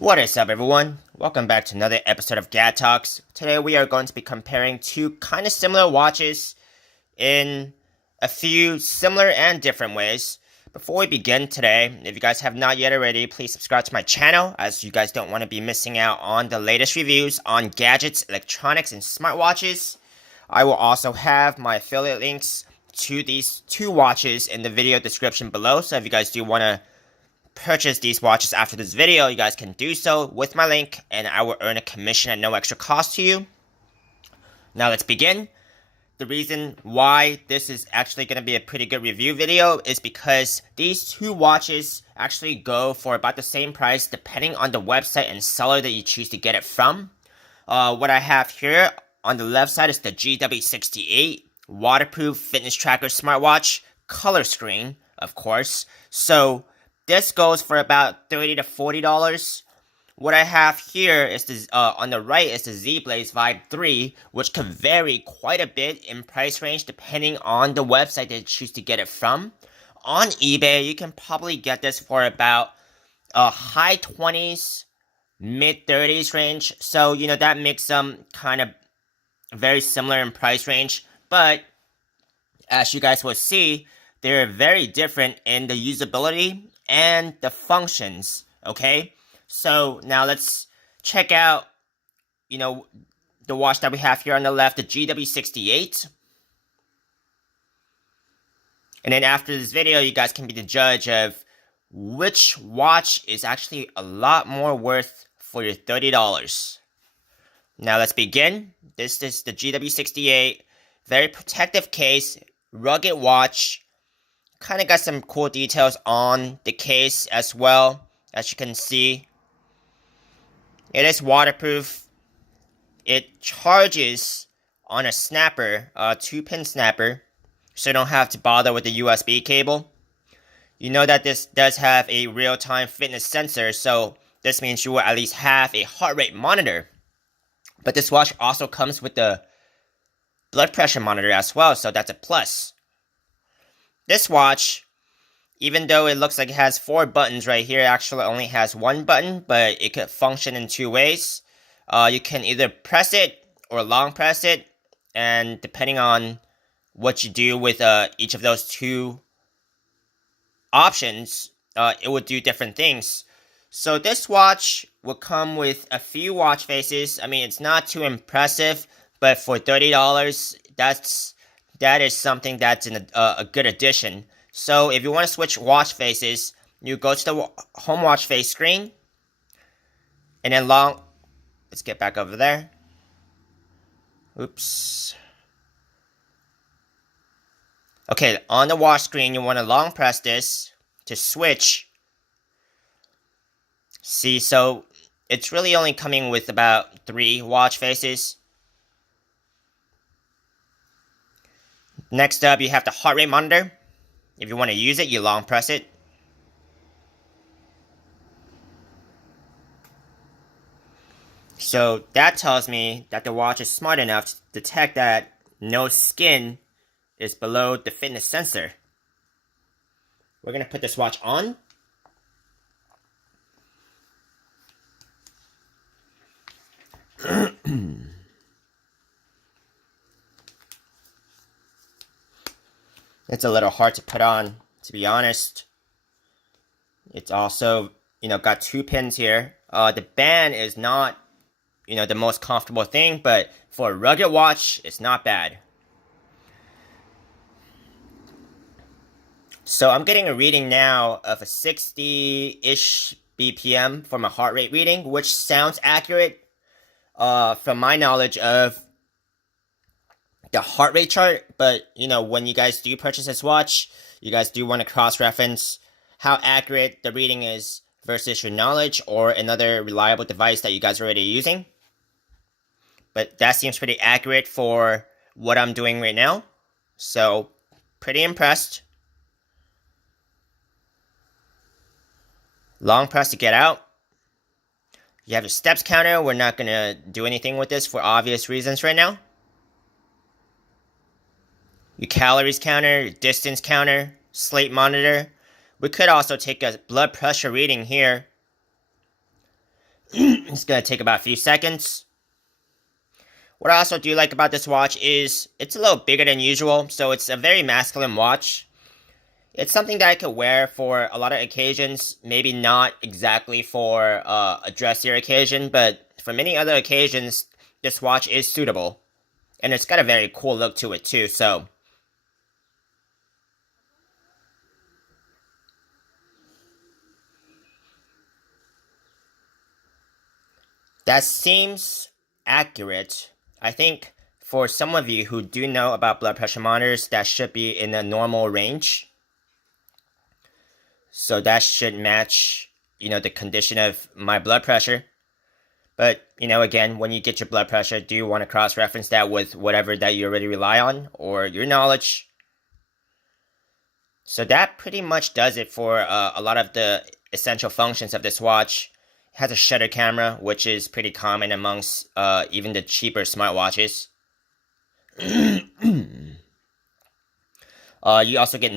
What is up, everyone? Welcome back to another episode of Gad Talks. Today we are going to be comparing two kind of similar watches in a few similar and different ways. Before we begin today, if you guys have not yet already, please subscribe to my channel as you guys don't want to be missing out on the latest reviews on gadgets, electronics, and smartwatches. I will also have my affiliate links to these two watches in the video description below, so if you guys do want to purchase these watches after this video, you guys can do so with my link and I will earn a commission at no extra cost to you. Now let's begin. The reason why this is actually going to be a pretty good review video is because these two watches actually go for about the same price depending on the website and seller that you choose to get it from. What I have here on the left side is the GW68 waterproof fitness tracker smartwatch, color screen, of course. So this goes for about $30 to $40. What I have here is the on the right is the Zeblaze Vibe 3, which can vary quite a bit in price range depending on the website that you choose to get it from. On eBay, you can probably get this for about high 20s, mid 30s range. So, that makes them kind of very similar in price range. But as you guys will see, they're very different in the usability and the functions, okay? So now let's check out, the watch that we have here on the left, the GW68. And then after this video, you guys can be the judge of which watch is actually a lot more worth for your $30. Now let's begin. This is the GW68, very protective case, rugged watch. Kind of got some cool details on the case as well, as you can see. It is waterproof. It charges on a snapper, a 2-pin snapper, so you don't have to bother with the USB cable. You know that this does have a real-time fitness sensor, so this means you will at least have a heart rate monitor. But this watch also comes with the blood pressure monitor as well, so that's a plus. This watch, even though it looks like it has 4 buttons right here, actually only has 1 button, but it could function in 2 ways. You can either press it or long press it, and depending on what you do with each of those 2 options, it would do different things. So this watch will come with a few watch faces. I mean, it's not too impressive, but for $30, that is something that's a good addition. So if you want to switch watch faces, you go to the home watch face screen, and then let's get back over there. Oops. Okay, on the watch screen, you want to long press this to switch. See, so it's really only coming with about 3 watch faces. Next up, you have the heart rate monitor. If you want to use it, you long press it. So that tells me that the watch is smart enough to detect that no skin is below the fitness sensor. We're going to put this watch on. It's a little hard to put on, to be honest. It's also, got 2 pins here. The band is not, the most comfortable thing, but for a rugged watch, it's not bad. So I'm getting a reading now of a 60-ish BPM for my heart rate reading, which sounds accurate from my knowledge of the heart rate chart, but when you guys do purchase this watch, you guys do want to cross-reference how accurate the reading is versus your knowledge or another reliable device that you guys are already using. But that seems pretty accurate for what I'm doing right now, so pretty impressed. Long press to get out. You have your steps counter. We're not going to do anything with this for obvious reasons right now. Your calories counter, your distance counter, sleep monitor. We could also take a blood pressure reading here. It's gonna take about a few seconds. What I also do like about this watch is it's a little bigger than usual, so it's a very masculine watch. It's something that I could wear for a lot of occasions, maybe not exactly for a dressier occasion, but for many other occasions, this watch is suitable. And it's got a very cool look to it too, so. That seems accurate. I think for some of you who do know about blood pressure monitors, that should be in a normal range. So that should match, the condition of my blood pressure. But, again, when you get your blood pressure, do you want to cross-reference that with whatever that you already rely on or your knowledge? So that pretty much does it for a lot of the essential functions of this watch. It has a shutter camera, which is pretty common amongst even the cheaper smartwatches. You also get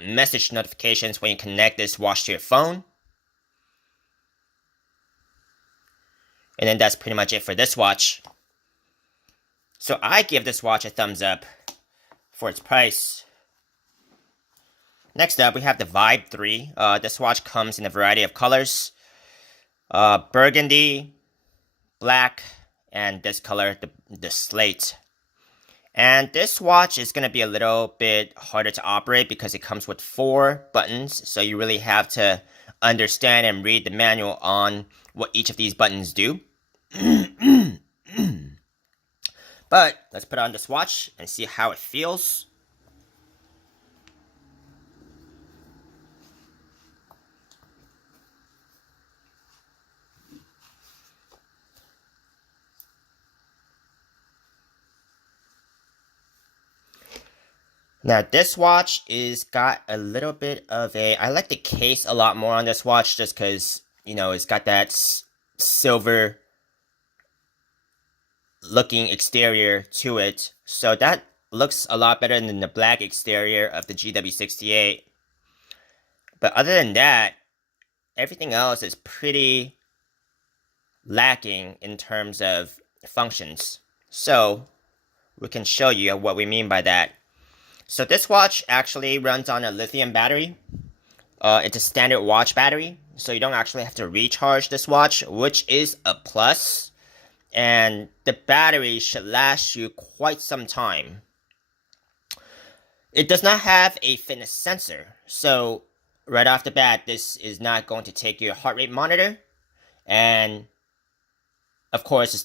message notifications when you connect this watch to your phone. And then that's pretty much it for this watch. So I give this watch a thumbs up for its price. Next up, we have the Vibe 3. This watch comes in a variety of colors. Burgundy, black, and this color, the slate. And this watch is going to be a little bit harder to operate because it comes with 4 buttons. So you really have to understand and read the manual on what each of these buttons do. But let's put on this watch and see how it feels. Now this watch is got a little bit of I like the case a lot more on this watch just because, it's got that silver looking exterior to it. So that looks a lot better than the black exterior of the GW68. But other than that, everything else is pretty lacking in terms of functions. So we can show you what we mean by that. So this watch actually runs on a lithium battery. It's a standard watch battery, so you don't actually have to recharge this watch, which is a plus. And the battery should last you quite some time. It does not have a fitness sensor, so right off the bat, this is not going to take your heart rate monitor. And of course,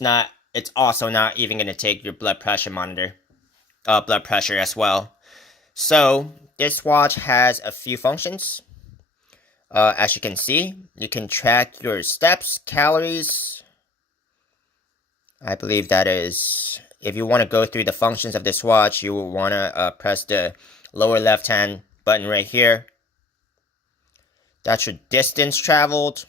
it's also not even going to take your blood pressure monitor, blood pressure as well. So this watch has a few functions. As you can see, you can track your steps, calories. I believe that is, if you want to go through the functions of this watch, you will want to press the lower left hand button right here. That's your distance traveled.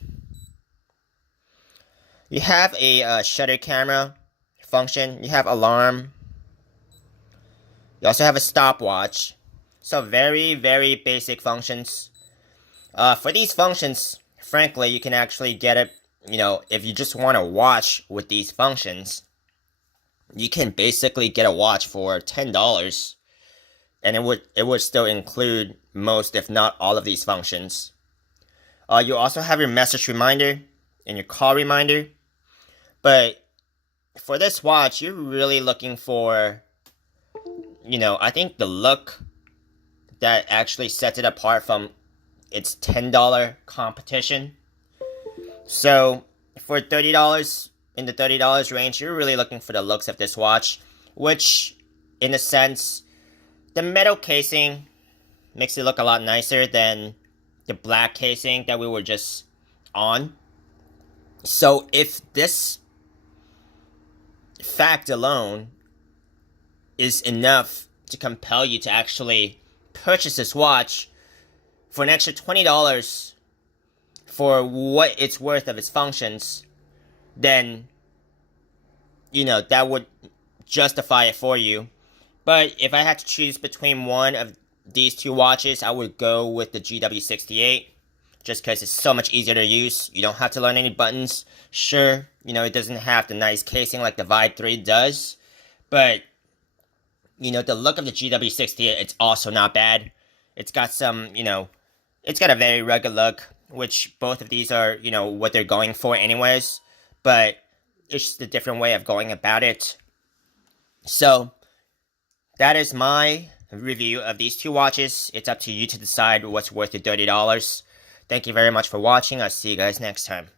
You have a shutter camera function. You have alarm. You also have a stopwatch. So very, very basic functions. For these functions, frankly, you can actually get it, if you just want to watch with these functions, you can basically get a watch for $10. And it would still include most, if not all of these functions. You also have your message reminder and your call reminder. But for this watch, you're really looking for, I think the look that actually sets it apart from its $10 competition. So for $30, in the $30 range, you're really looking for the looks of this watch, which, in a sense, the metal casing makes it look a lot nicer than the black casing that we were just on. So if this fact alone is enough to compel you to actually purchase this watch for an extra $20 for what it's worth of its functions, then, that would justify it for you. But if I had to choose between one of these two watches, I would go with the GW68. just because it's so much easier to use. You don't have to learn any buttons. Sure, it doesn't have the nice casing like the Vibe 3 does, but the look of the GW68, it's also not bad. It's got some, it's got a very rugged look, which both of these are, what they're going for anyways, but it's just a different way of going about it. So, that is my review of these two watches. It's up to you to decide what's worth your $30. Thank you very much for watching. I'll see you guys next time.